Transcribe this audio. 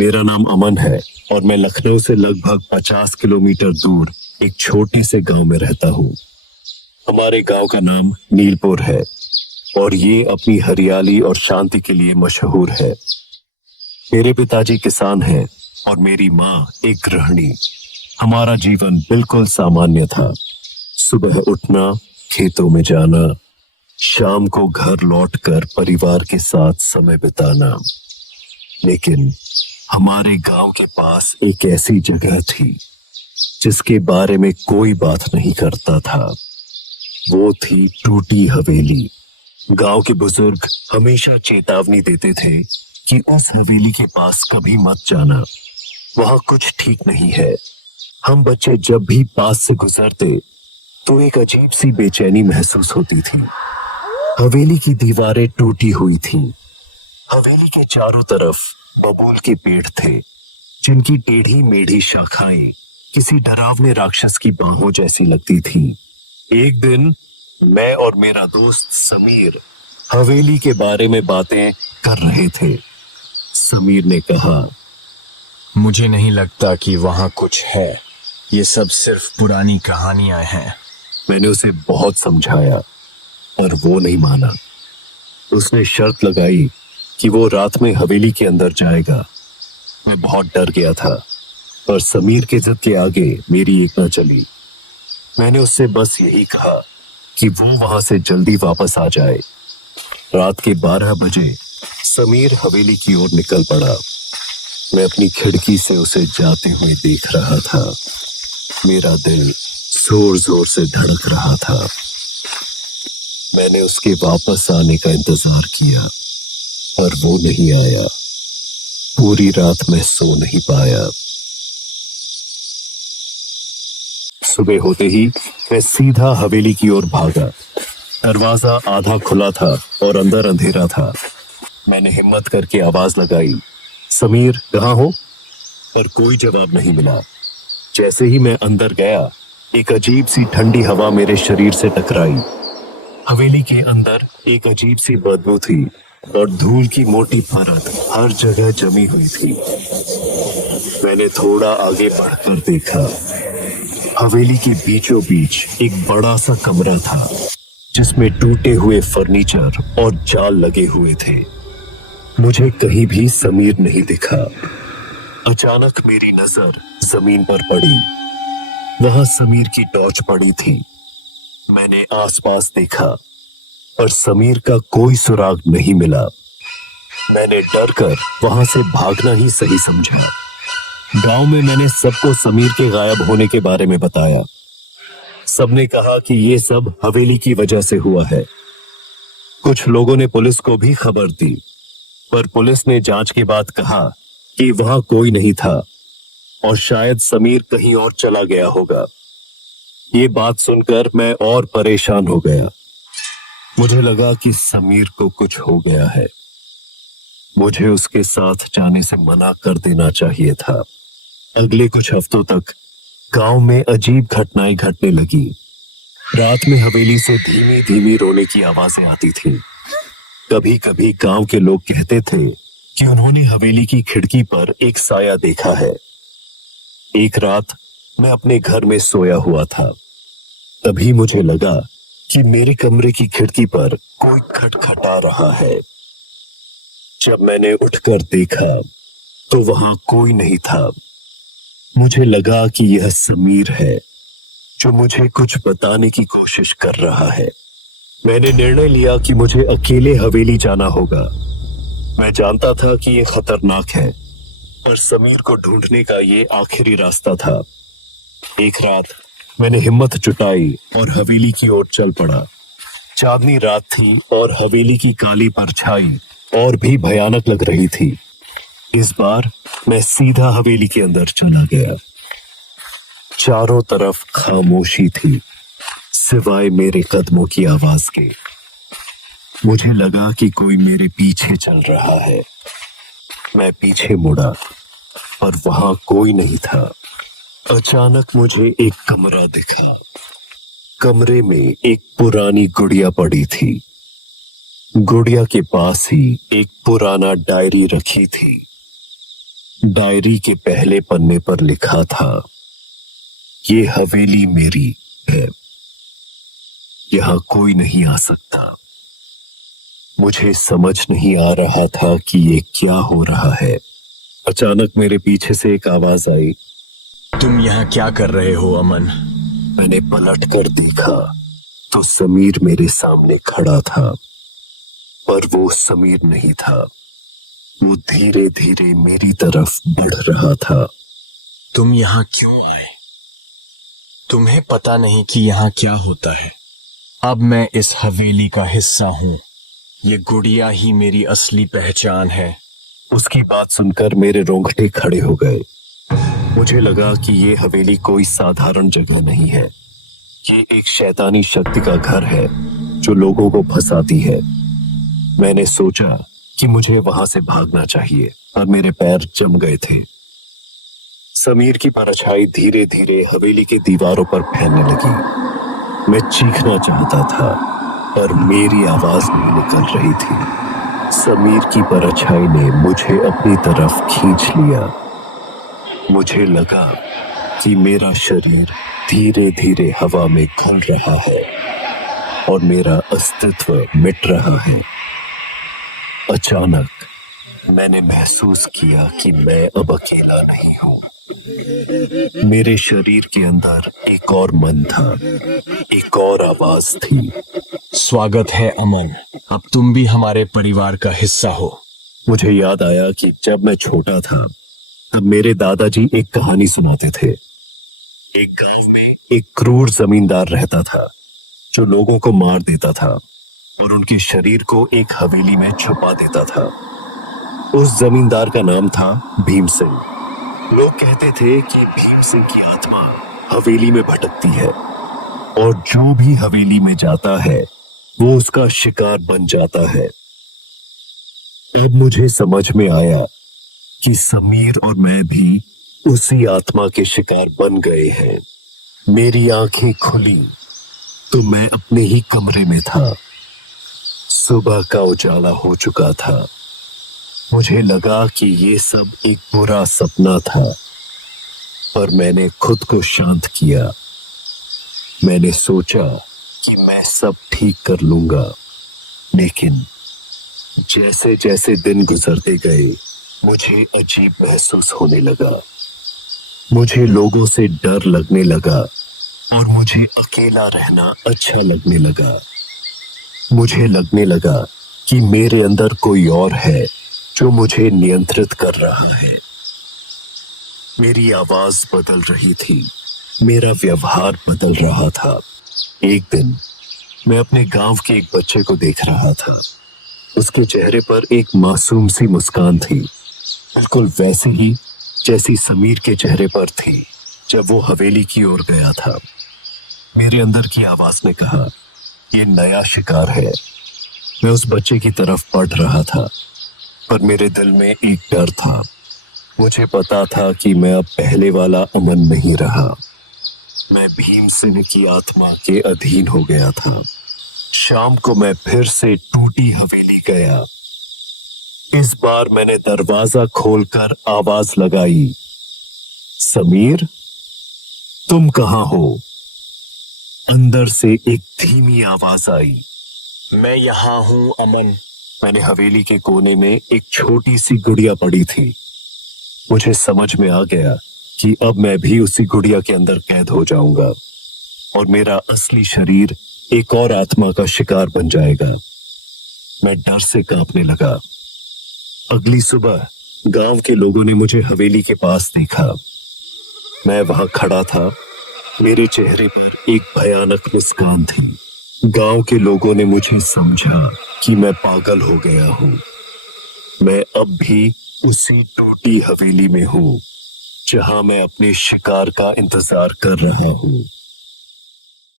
मेरा नाम अमन है और मैं लखनऊ से लगभग 50 किलोमीटर दूर एक छोटे से गांव में रहता हूँ। हमारे गांव का नाम नीलपुर है और ये अपनी हरियाली और शांति के लिए मशहूर है। मेरे पिताजी किसान हैं और मेरी माँ एक गृहिणी। हमारा जीवन बिल्कुल सामान्य था। सुबह उठना, खेतों में जाना, शाम को घर लौटकर परिवार के साथ समय बिताना। लेकिन हमारे गांव के पास एक ऐसी जगह थी जिसके बारे में कोई बात नहीं करता था। वो थी टूटी हवेली। गांव के बुजुर्ग हमेशा चेतावनी देते थे कि उस हवेली के पास कभी मत जाना, वहां कुछ ठीक नहीं है। हम बच्चे जब भी पास से गुजरते तो एक अजीब सी बेचैनी महसूस होती थी। हवेली की दीवारें टूटी हुई थीं। हवेली के चारों तरफ बबूल के पेड़ थे जिनकी टेढ़ी मेढ़ी शाखाएं किसी डरावने राक्षस की बाहों जैसी लगती थी। एक दिन मैं और मेरा दोस्त समीर हवेली के बारे में बातें कर रहे थे। समीर ने कहा, मुझे नहीं लगता कि वहां कुछ है, ये सब सिर्फ पुरानी कहानियां हैं। मैंने उसे बहुत समझाया पर वो नहीं माना। उसने शर्त लगाई कि वो रात में हवेली के अंदर जाएगा। मैं बहुत डर गया था पर समीर के जिद के आगे मेरी एक न चली। मैंने उससे बस यही कहा कि वो वहां से जल्दी वापस आ जाए। रात के 12 बजे समीर हवेली की ओर निकल पड़ा। मैं अपनी खिड़की से उसे जाते हुए देख रहा था। मेरा दिल जोर जोर से धड़क रहा था। मैंने उसके वापस आने का इंतजार किया पर वो नहीं आया। पूरी रात मैं सो नहीं पाया। सुबह होते ही मैं सीधा हवेली की ओर भागा। दरवाजा आधा खुला था और अंदर अंधेरा था। मैंने हिम्मत करके आवाज लगाई, समीर कहाँ हो? पर कोई जवाब नहीं मिला। जैसे ही मैं अंदर गया, एक अजीब सी ठंडी हवा मेरे शरीर से टकराई। हवेली के अंदर एक अजीब सी बदबू थी और धूल की मोटी परत हर जगह जमी हुई थी। मैंने थोड़ा आगे बढ़कर देखा। हवेली के बीचों बीच एक बड़ा सा कमरा था जिसमें टूटे हुए फर्नीचर और जाल लगे हुए थे। मुझे कहीं भी समीर नहीं दिखा। अचानक मेरी नजर जमीन पर पड़ी। वहां समीर की टॉर्च पड़ी थी। मैंने आसपास देखा पर समीर का कोई सुराग नहीं मिला। मैंने डर कर वहां से भागना ही सही समझा। गांव में मैंने सबको समीर के गायब होने के बारे में बताया। सबने कहा कि ये सब हवेली की वजह से हुआ है। कुछ लोगों ने पुलिस को भी खबर दी पर पुलिस ने जांच के बाद कहा कि वहां कोई नहीं था और शायद समीर कहीं और चला गया होगा। ये बात सुनकर मैं और परेशान हो गया। मुझे लगा कि समीर को कुछ हो गया है। मुझे उसके साथ जाने से मना कर देना चाहिए था। अगले कुछ हफ्तों तक गांव में अजीब घटनाएं घटने लगी। रात में हवेली से धीमी धीमी रोने की आवाजें आती थीं। कभी कभी गांव के लोग कहते थे कि उन्होंने हवेली की खिड़की पर एक साया देखा है। एक रात मैं अपने घर में सोया हुआ था। तभी मुझे लगा कि मेरे कमरे की खिड़की पर कोई खटखटा रहा है। जब मैंने उठकर देखा तो वहां कोई नहीं था। मुझे लगा कि यह समीर है जो मुझे कुछ बताने की कोशिश कर रहा है। मैंने निर्णय लिया कि मुझे अकेले हवेली जाना होगा। मैं जानता था कि यह खतरनाक है पर समीर को ढूंढने का ये आखिरी रास्ता था। एक रात मैंने हिम्मत जुटाई और हवेली की ओर चल पड़ा। चांदनी रात थी और हवेली की काली परछाई और भी भयानक लग रही थी। इस बार मैं सीधा हवेली के अंदर चला गया। चारों तरफ खामोशी थी सिवाय मेरे कदमों की आवाज के। मुझे लगा कि कोई मेरे पीछे चल रहा है। मैं पीछे मुड़ा पर वहां कोई नहीं था। अचानक मुझे एक कमरा दिखा। कमरे में एक पुरानी गुड़िया पड़ी थी। गुड़िया के पास ही एक पुराना डायरी रखी थी। डायरी के पहले पन्ने पर लिखा था, ये हवेली मेरी है, यहां कोई नहीं आ सकता। मुझे समझ नहीं आ रहा था कि ये क्या हो रहा है। अचानक मेरे पीछे से एक आवाज आई। तुम यहाँ क्या कर रहे हो अमन? मैंने पलट कर देखा तो समीर मेरे सामने खड़ा था, पर वो समीर नहीं था। वो धीरे धीरे मेरी तरफ बढ़ रहा था। तुम यहाँ क्यों आए? तुम्हें पता नहीं कि यहाँ क्या होता है? अब मैं इस हवेली का हिस्सा हूँ। ये गुड़िया ही मेरी असली पहचान है। उसकी बात सुनकर मेरे रोंगटे खड़े हो गए। मुझे लगा कि ये हवेली कोई साधारण जगह नहीं है। ये एक शैतानी शक्ति का घर है जो लोगों को फंसाती है। मैंने सोचा कि मुझे वहां से भागना चाहिए, पर मेरे पैर जम गए थे। समीर की परछाई धीरे धीरे हवेली की दीवारों पर फैलने लगी। मैं चीखना चाहता था, पर मेरी आवाज नहीं निकल रही थी। समीर की परछाई ने मुझे अपनी तरफ खींच लिया। मुझे लगा कि मेरा शरीर धीरे धीरे हवा में घुल रहा है और मेरा अस्तित्व मिट रहा है। अचानक मैंने महसूस किया कि मैं अब अकेला नहीं हूं। मेरे शरीर के अंदर एक और मन था, एक और आवाज थी। स्वागत है अमन, अब तुम भी हमारे परिवार का हिस्सा हो। मुझे याद आया कि जब मैं छोटा था तब मेरे दादाजी एक कहानी सुनाते थे। एक गांव में एक क्रूर जमींदार रहता था जो लोगों को मार देता था और उनके शरीर को एक हवेली में छुपा देता था। उस जमींदार का नाम था भीम सिंह। लोग कहते थे कि भीम सिंह की आत्मा हवेली में भटकती है और जो भी हवेली में जाता है वो उसका शिकार बन जाता है। अब मुझे समझ में आया कि समीर और मैं भी उसी आत्मा के शिकार बन गए हैं। मेरी आंखें खुली तो मैं अपने ही कमरे में था। सुबह का उजाला हो चुका था। मुझे लगा कि ये सब एक बुरा सपना था, पर मैंने खुद को शांत किया। मैंने सोचा कि मैं सब ठीक कर लूंगा, लेकिन जैसे जैसे दिन गुजरते गए मुझे अजीब महसूस होने लगा। मुझे लोगों से डर लगने लगा और मुझे अकेला रहना अच्छा लगने लगा। मुझे लगने लगा कि मेरे अंदर कोई और है जो मुझे नियंत्रित कर रहा है। मेरी आवाज बदल रही थी, मेरा व्यवहार बदल रहा था। एक दिन मैं अपने गांव के एक बच्चे को देख रहा था। उसके चेहरे पर एक मासूम सी मुस्कान थी, बिल्कुल वैसी ही जैसी समीर के चेहरे पर थी जब वो हवेली की ओर गया था। मेरे अंदर की आवाज ने कहा, ये नया शिकार है। मैं उस बच्चे की तरफ बढ़ रहा था, पर मेरे दिल में एक डर था। मुझे पता था कि मैं अब पहले वाला अमन नहीं रहा। मैं भीम सिंह की आत्मा के अधीन हो गया था। शाम को मैं फिर से टूटी हवेली गया। इस बार मैंने दरवाजा खोलकर आवाज लगाई, समीर, तुम कहां हो? अंदर से एक धीमी आवाज आई, मैं यहाँ हूँ अमन। मैंने हवेली के कोने में एक छोटी सी गुड़िया पड़ी थी। मुझे समझ में आ गया कि अब मैं भी उसी गुड़िया के अंदर कैद हो जाऊंगा और मेरा असली शरीर एक और आत्मा का शिकार बन जाएगा। मैं डर से कांपने लगा। अगली सुबह गांव के लोगों ने मुझे हवेली के पास देखा। मैं वहां खड़ा था। मेरे चेहरे पर एक भयानक मुस्कान थी। गांव के लोगों ने मुझे समझा कि मैं पागल हो गया हूं। मैं अब भी उसी टूटी हवेली में हूं जहां मैं अपने शिकार का इंतजार कर रहा हूं।